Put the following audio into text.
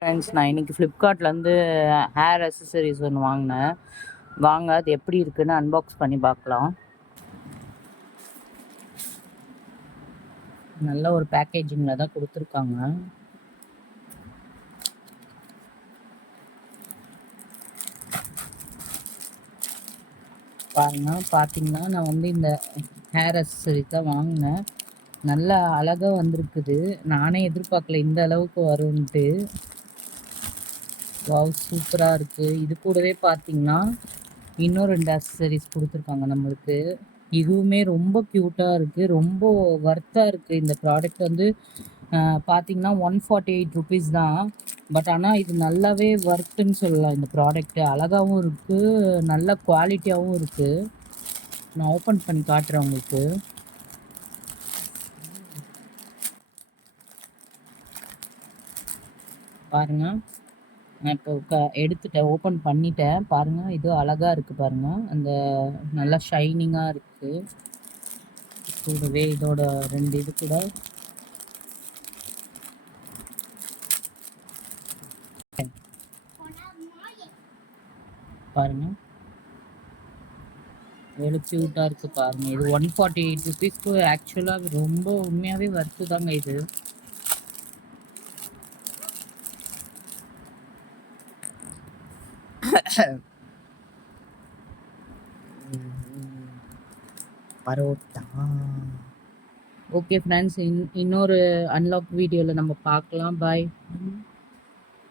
Friends, நான் இன்றைக்கி ஃப்ளிப்கார்ட்லேருந்து hair accessories ஒன்று வாங்கினேன். வாங்க அது எப்படி இருக்குன்னு அன்பாக்ஸ் பண்ணி பார்க்கலாம். நல்ல ஒரு பேக்கேஜிங்கில் தான் கொடுத்துருக்காங்க. பார்த்தீங்கன்னா நான் வந்து இந்த ஹேர் அக்சசரிஸ் தான் வாங்கினேன். நல்லா அழகாக வந்திருக்குது. நானே எதிர்பார்க்கல இந்த அளவுக்கு வரும்ன்ட்டு. வாவ், சூப்பராக இருக்குது. இது கூடவே பார்த்தீங்கன்னா இன்னும் 2 அக்சசரிஸ் கொடுத்துருக்காங்க நம்மளுக்கு. இதுவுமே ரொம்ப க்யூட்டாக இருக்குது. ரொம்ப ஒர்த்தாக இருக்குது. இந்த ப்ராடக்ட் வந்து பார்த்தீங்கன்னா 148 ருபீஸ் தான். பட் ஆனால் இது நல்லாவே ஒர்த்துன்னு சொல்லலாம். இந்த ப்ராடக்ட்டு அழகாகவும் இருக்குது, நல்ல குவாலிட்டியாகவும் இருக்குது. நான் ஓப்பன் பண்ணி காட்டுறேன் உங்களுக்கு. பாருங்கள், நான் இப்போ எடுத்துட்டேன், ஓப்பன் பண்ணிட்டேன். பாருங்கள், இது அழகாக இருக்குது. பாருங்கள், அந்த நல்லா ஷைனிங்காக இருக்குது. கூடவே இதோட 2 இது கூட பாருங்கள், எவ்வளோ க்யூட்டாக இருக்குது பாருங்கள். இது 148 ருபீஸ்க்கு ஆக்சுவலாக ரொம்ப உண்மையாகவே ஒர்த்து தாங்க இது. பரோட்டா. ஓகே ஃப்ரெண்ட்ஸ், இன்னொரு அன்லாக் வீடியோவில் நம்ம பார்க்கலாம். பாய்.